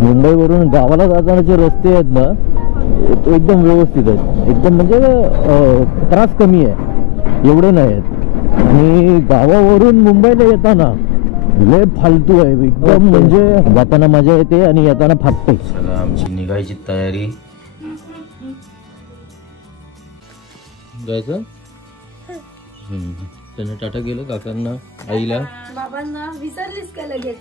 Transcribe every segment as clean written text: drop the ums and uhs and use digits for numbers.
मुंबईवरून गावाला जातानाचे रस्ते आहेत ना, तो एकदम व्यवस्थित आहेत, एकदम म्हणजे त्रास कमी आहे, एवढे नाही आहेत. आणि गावावरून मुंबईला येताना लय फालतू आहे एकदम, म्हणजे जाताना मजा येते आणि येताना फाटते. चला आमची निघायची तयारी. जायचं. त्यानं टाटा गेलं काकांना, आईला, बाबांना. विसरलीस का लगेच?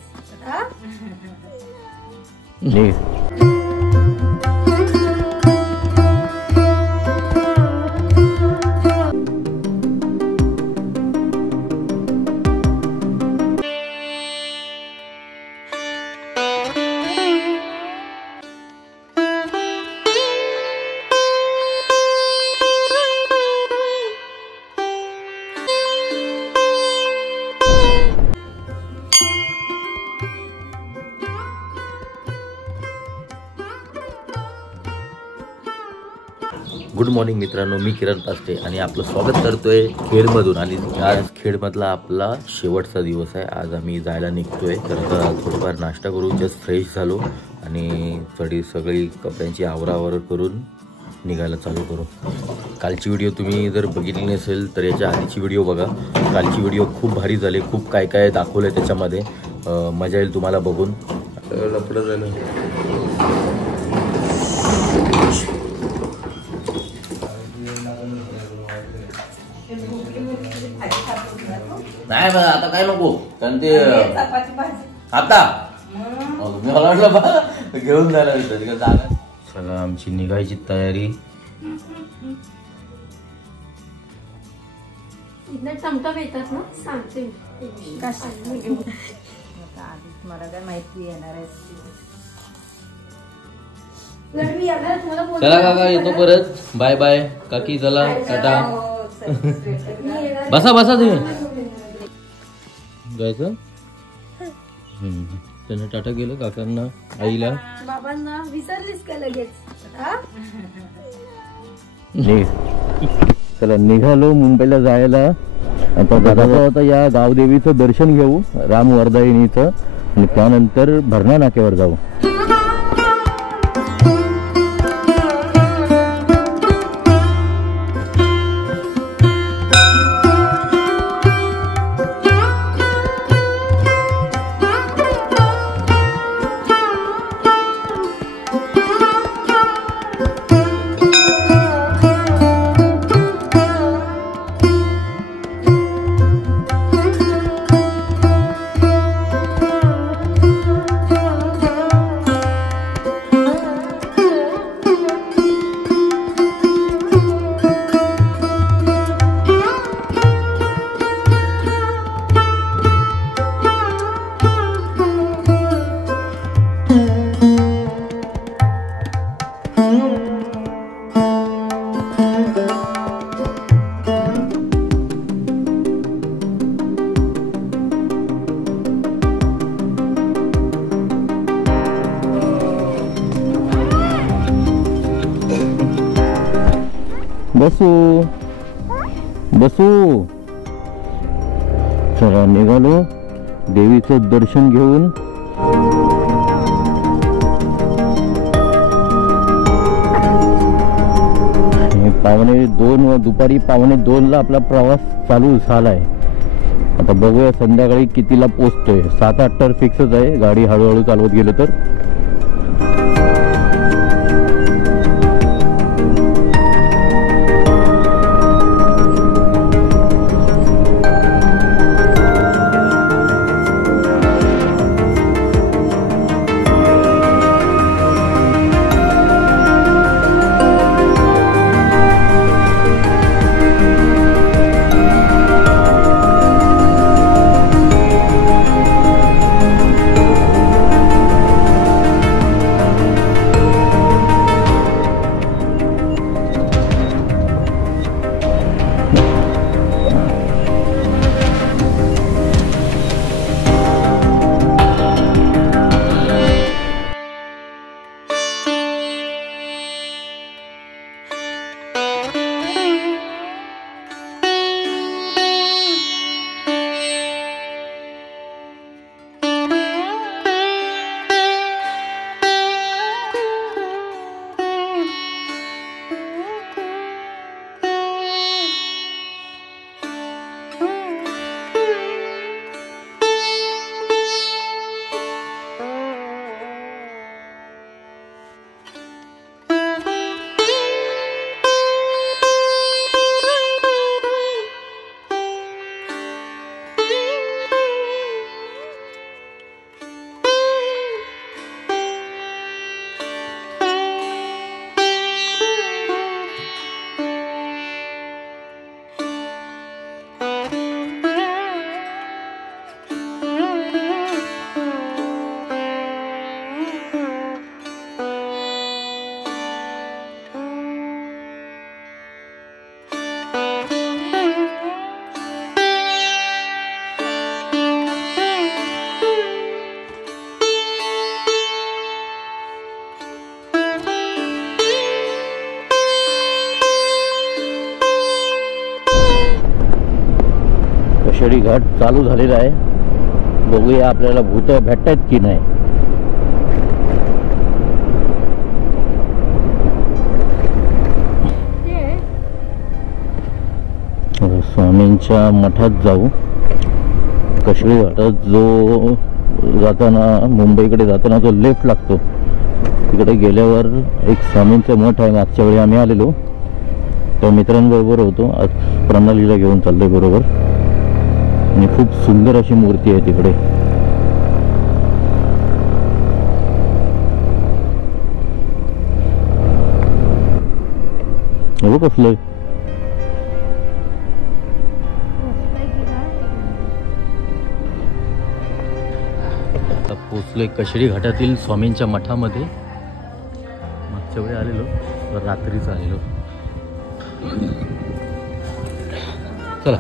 गुड मॉर्निंग मित्रांनो, मी किरण पास्टे आणि आपलं स्वागत करतोय खेडमधून. आणि आज खेडमधला आपला शेवटचा दिवस आहे. आज आम्ही जायला निघतोय. तर थोडंफार नाश्ता करून जस्ट फ्रेश झालो आणि सगळी कपड्यांची आवरावर करून निघायला चालू करू. कालची व्हिडिओ तुम्ही जर बघितली नसेल तर याच्या आधीची व्हिडिओ बघा. कालची व्हिडिओ खूप भारी झाली, खूप काय काय दाखवलं त्याच्यामध्ये, मजा येईल तुम्हाला बघून. लपडं झालं. नाही बघा आता काय नको, कारण ते आता मला वाटलं घेऊन जायला जागा. चला आमची निघायची तयारी. टमटम येतात ना, सांगते मला काय माहिती येणार आहे. चला काका येतो परत. बाय बाय काकी. चला टाटा. बसा बसा तुम्ही. जायचं. त्यानं टाटा गेलं काकांना, आईला, बाबांना. विसरलीस का लगेच? चला निघालो मुंबईला जायला. आता दादा या गावदेवीचं दर्शन घेऊ, रामवर्धायनीचं, आणि त्यानंतर भरणा नाक्यावर जाऊ. बसू बसू. चला निघालो देवीचं दर्शन घेऊन. दुपारी 1:45 आपला प्रवास चालू झालाय. आता बघूया संध्याकाळी कितीला पोहोचतोय. 7-8 तर फिक्सच आहे, गाडी हळूहळू चालवत गेलं तर. कशेडी घाट चालू झालेला आहे. बघूया आपल्याला भूत भेटतायत की नाही. स्वामींच्या मठात जाऊ. कशेडी घाटात जो जाताना मुंबईकडे जाताना जो लेफ्ट लागतो तिकडे गेल्यावर एक स्वामींचं मठ आहे. मागच्या वेळी आम्ही आलेलो त्या मित्रांबरोबर होतो. आज प्रणालीला घेऊन चाललोय बरोबर. आणि खूप सुंदर अशी मूर्ती आहे तिकडे. हो कसलं पोचलोय कशेडी घाटातील स्वामींच्या मठामध्ये. मागच्या वेळी आलेलो रात्रीच आलेलो. चला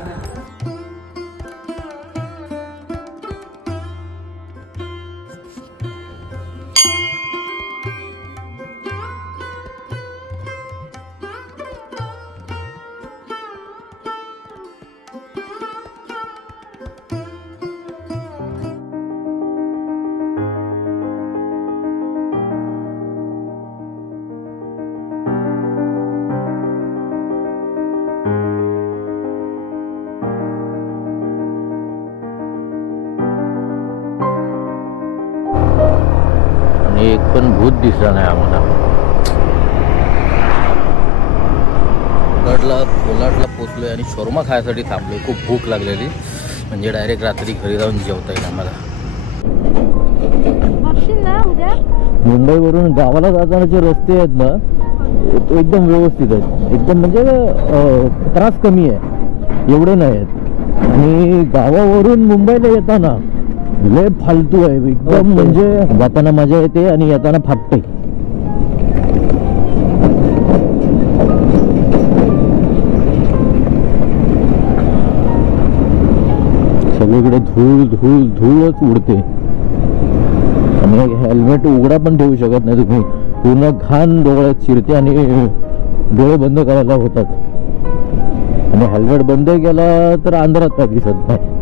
एक पण भूत दिसला नाही आम्हाला. कोलाडला पोचलोय आणि शोरमा खायसाठी थांबलोय. खूप भूक लागलेली, म्हणजे डायरेक्ट रात्री घरी जाऊन जेवता येईल आम्हाला. मुंबईवरून गावाला जातानाचे रस्ते आहेत ना तो एकदम व्यवस्थित आहेत. एकदम म्हणजे त्रास कमी आहे, एवढे नाही आहेत. आणि गावावरून मुंबईला येताना लय फालतू आहे एकदम. म्हणजे जाताना मजा येते आणि येताना फाटते. सगळीकडे धूळ धूळ धूळच उडते. आणि हेल्मेट उघडा पण ठेवू शकत नाही तुम्ही. पूर्ण घाण डोळ्यात शिरते आणि डोळे बंद करायला होतात. आणि हेल्मेट बंद केला तर अंधारात काय दिसत नाही.